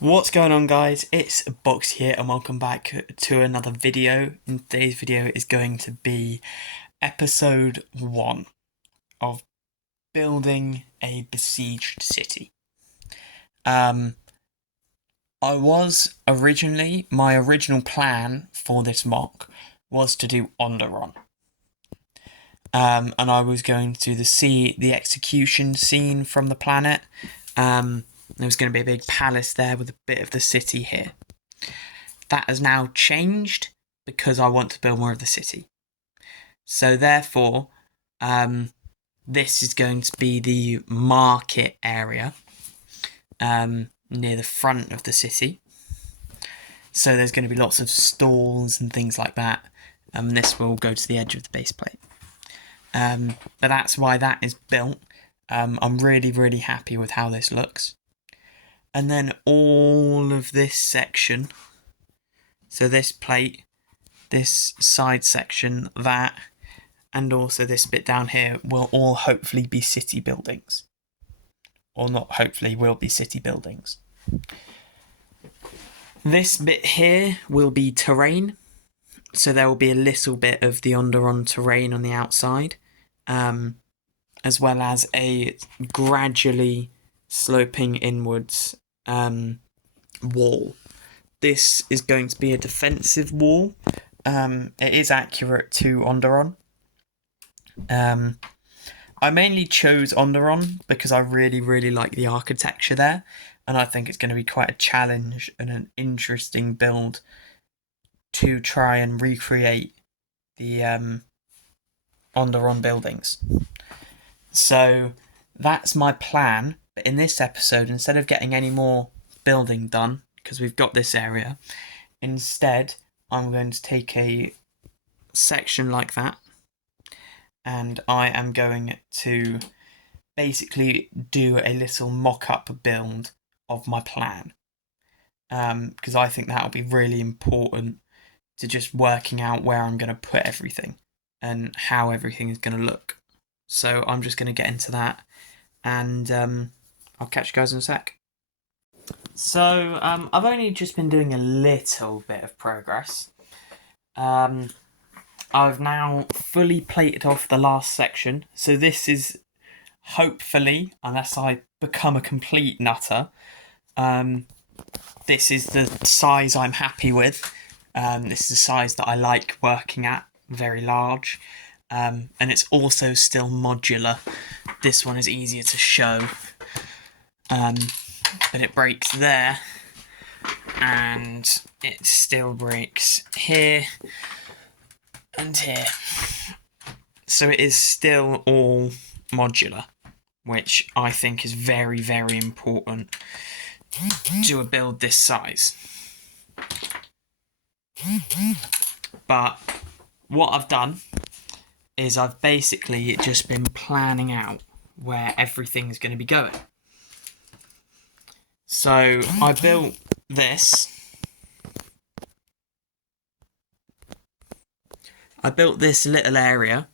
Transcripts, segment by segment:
What's going on, guys? It's Box here and welcome back to another video. And today's video is going to be episode 1 of building a besieged city. My original plan for this mock was to do ONDERON. And I was going to the execution scene from the planet. There was going to be a big palace there with a bit of the city here. That has now changed because I want to build more of the city. So therefore, this is going to be the market area near the front of the city. So there's going to be lots of stalls and things like that. And this will go to the edge of the base plate. But that's why that is built. I'm really happy with how this looks. And then all of this section, so this plate, this side section, that, and also this bit down here will all hopefully be city buildings. Or not hopefully, will be city buildings. This bit here will be terrain. So there will be a little bit of the ONDERON terrain on the outside. As well as a gradually sloping inwards wall. This is going to be a defensive wall. It is accurate to ONDERON. I mainly chose ONDERON because I really like the architecture there, and I think it's going to be quite a challenge and an interesting build to try and recreate the ONDERON buildings. So that's my plan. But in this episode, instead of getting any more building done, because we've got this area, instead I'm going to take a section like that, and I am going to basically do a little mock-up build of my plan. Because I think that will be really important to just working out where I'm going to put everything and how everything is going to look. So I'm just going to get into that, and I'll catch you guys in a sec. So I've only just been doing a little bit of progress. I've now fully plated off the last section. So this is hopefully, unless I become a complete nutter, this is the size I'm happy with. This is the size that I like working at, very large. And it's also still modular. This one is easier to show. But it breaks there. And it still breaks here and here. So it is still all modular, which I think is very important to a build this size. But what I've done is I've basically just been planning out where everything's going to be going. So I built this. I built this little area,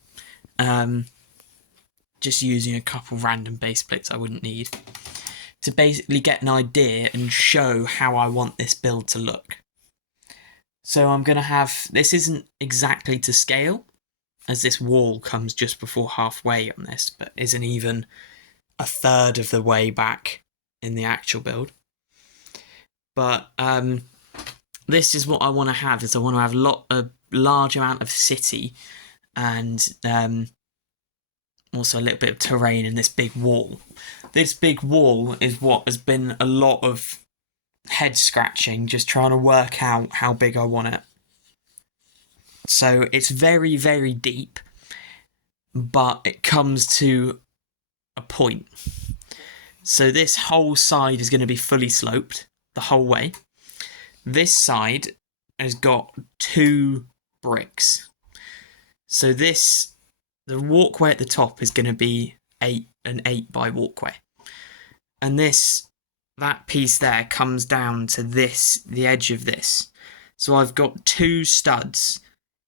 just using a couple random base plates I wouldn't need, to basically get an idea and show how I want this build to look. So I'm going to have, this isn't exactly to scale, as this wall comes just before halfway on this, but isn't even a third of the way back in the actual build. But this is what I want to have, is I want to have a large amount of city and also a little bit of terrain in this big wall. This big wall is what has been a lot of head scratching, just trying to work out how big I want it. So it's very deep, but it comes to a point. So this whole side is going to be fully sloped the whole way. This side has got 2 bricks. So the walkway at the top is going to be an 8 by walkway. And that piece there comes down to the edge of this. So I've got 2 studs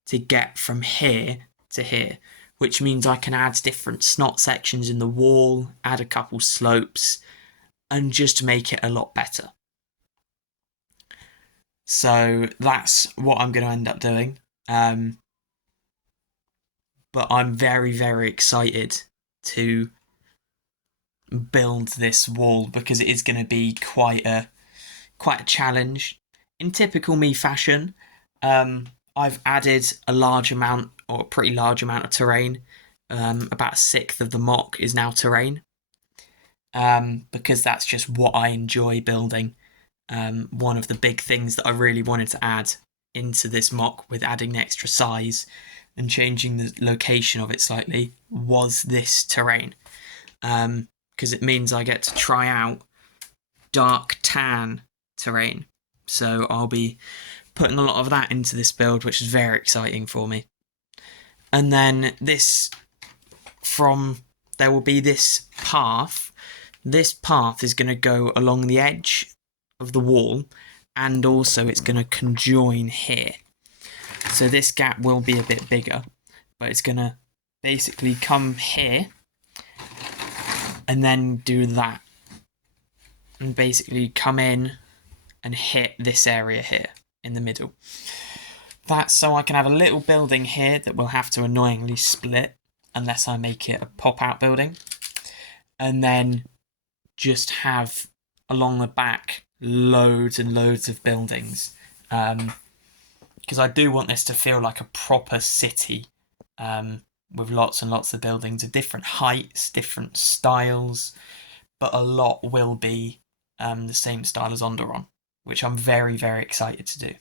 to get from here to here, which means I can add different snot sections in the wall, add a couple slopes, and just make it a lot better. So that's what I'm going to end up doing. But I'm very, very excited to build this wall because it is going to be quite a challenge. In typical me fashion, I've added a large amount, or a pretty large amount of terrain. About a sixth of the mock is now terrain, because that's just what I enjoy building. One of the big things that I really wanted to add into this mock with adding the extra size and changing the location of it slightly was this terrain, because it means I get to try out dark tan terrain. So I'll be putting a lot of that into this build, which is very exciting for me. And then there will be this path. This path is going to go along the edge of the wall, and also it's going to conjoin here. So this gap will be a bit bigger, but it's going to basically come here and then do that, and basically come in and hit this area here in the middle. That's so I can have a little building here that will have to annoyingly split unless I make it a pop-out building, and then just have along the back loads and loads of buildings, because I do want this to feel like a proper city, with lots and lots of buildings of different heights, different styles, but a lot will be the same style as Onderon, which I'm very, very excited to do.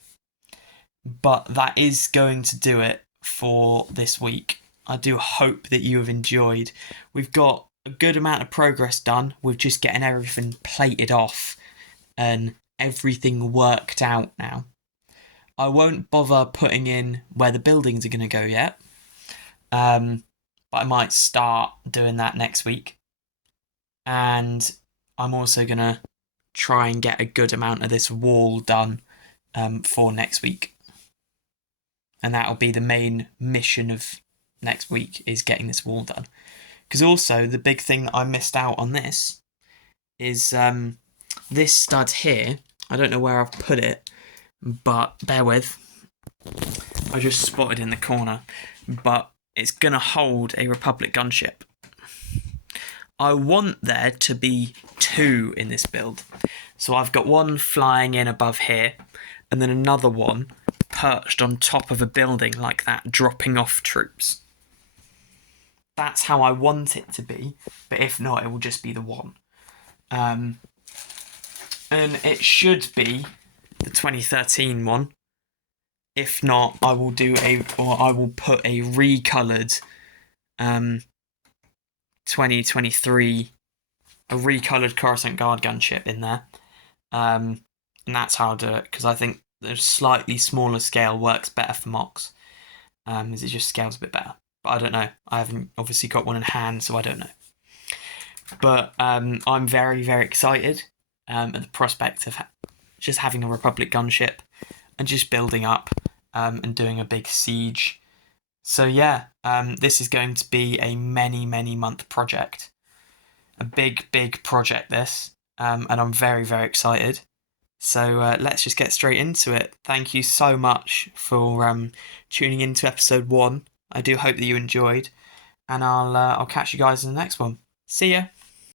But that is going to do it for this week. I do hope that you have enjoyed. We've got a good amount of progress done with just getting everything plated off and everything worked out now. I won't bother putting in where the buildings are going to go yet, but I might start doing that next week. And I'm also going to try and get a good amount of this wall done for next week. And that'll be the main mission of next week, is getting this wall done. Because also, the big thing that I missed out on this is this stud here. I don't know where I've put it, but bear with. I just spotted in the corner. But it's going to hold a Republic gunship. I want there to be 2 in this build. So I've got one flying in above here, and then another one perched on top of a building like that, dropping off troops. That's how I want it to be, but if not, it will just be the one. And it should be the 2013 one. If not, I will put a recoloured 2023, a recoloured Coruscant Guard gunship in there. And that's how I'll do it, because I think the slightly smaller scale works better for mocks, as it just scales a bit better. But I don't know. I haven't obviously got one in hand, so I don't know. But I'm very, very excited at the prospect of just having a Republic gunship and just building up and doing a big siege. So yeah, this is going to be a many, many month project. A big, big project, this. And I'm very, very excited. So let's just get straight into it. Thank you so much for tuning in to episode 1. I do hope that you enjoyed, and I'll catch you guys in the next one. See ya.